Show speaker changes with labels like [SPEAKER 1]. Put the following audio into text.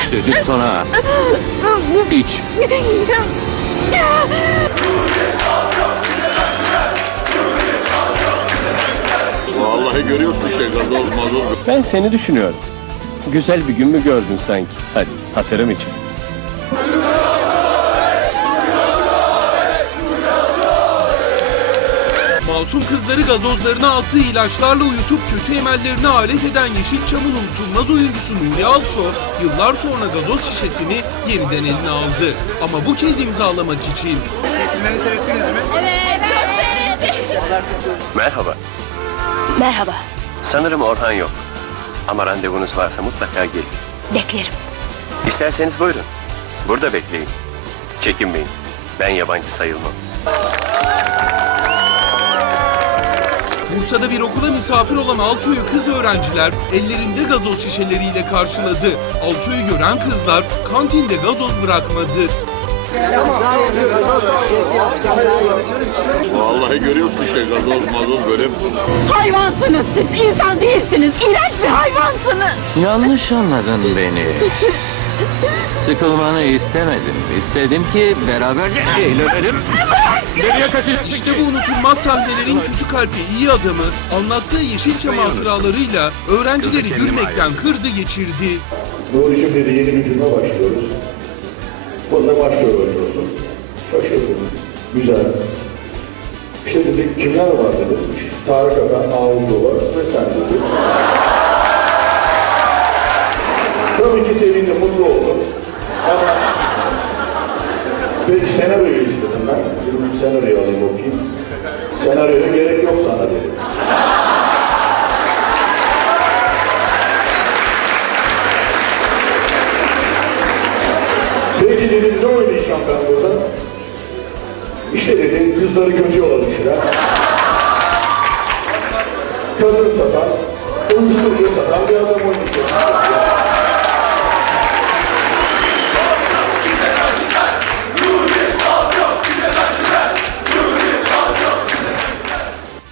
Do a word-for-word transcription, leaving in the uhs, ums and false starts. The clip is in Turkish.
[SPEAKER 1] Dedim sana. İç.
[SPEAKER 2] Vallahi görüyorsun işte gazoz mazoz.
[SPEAKER 1] Ben seni düşünüyorum. Güzel bir gün mü gördün sanki? Hadi hatırım için.
[SPEAKER 3] Masum kızları gazozlarına attığı ilaçlarla uyutup kötü emellerine alet eden Yeşilçam'ın unutulmaz oyuncusu Nuri Alço, yıllar sonra gazoz şişesini yeniden eline aldı. Ama bu kez imzalamak için.
[SPEAKER 4] Filmleri seyrettiniz mi?
[SPEAKER 5] Evet, çok seyrettim.
[SPEAKER 1] Merhaba.
[SPEAKER 5] Merhaba,
[SPEAKER 1] Sanırım Orhan yok. Ama randevunuz varsa mutlaka gelin.
[SPEAKER 5] beklerim.
[SPEAKER 1] İsterseniz buyurun. Burada bekleyin. Çekinmeyin. Ben yabancı sayılmam.
[SPEAKER 3] Bursa'da bir okula misafir olan Alço'yu kız öğrenciler ellerinde gazoz şişeleriyle karşıladı. Alço'yu gören kızlar kantinde gazoz bırakmadı.
[SPEAKER 2] Vallahi görüyorsun işte gazoz mazoz böyle.
[SPEAKER 5] Hayvansınız siz, insan değilsiniz. İğrenç bir hayvansınız.
[SPEAKER 6] Yanlış anladın beni. Sıkılmanı istemedim. İstedim ki beraberce eğlenelim.
[SPEAKER 1] Nereye kaçacaksın?
[SPEAKER 3] İşte bu unutulmaz sahnelerin kötü kalpli iyi adamı anlattığı Yeşilçam hatıralarıyla öğrencileri gülmekten kırdı geçirdi.
[SPEAKER 7] Nuri'cim dedi yeni bir filme başlıyoruz. Bunda başrol oynuyorsun. Şaşırdım. Güzel. İşte dedik kimler var dedi. İşte Tarık Akan, Ağurlu var ve sen dedi. Tabii ki sevindim, mutlu oldum. Ama peki senaryoyu istedim ben. Dedim bir senaryoyu alayım okuyayım. Senaryoya gerek yok sana dedim. Peki dedim ne oynayacağım ben burada? İşte dedi kızları kötü yola düşüren, kadın satan,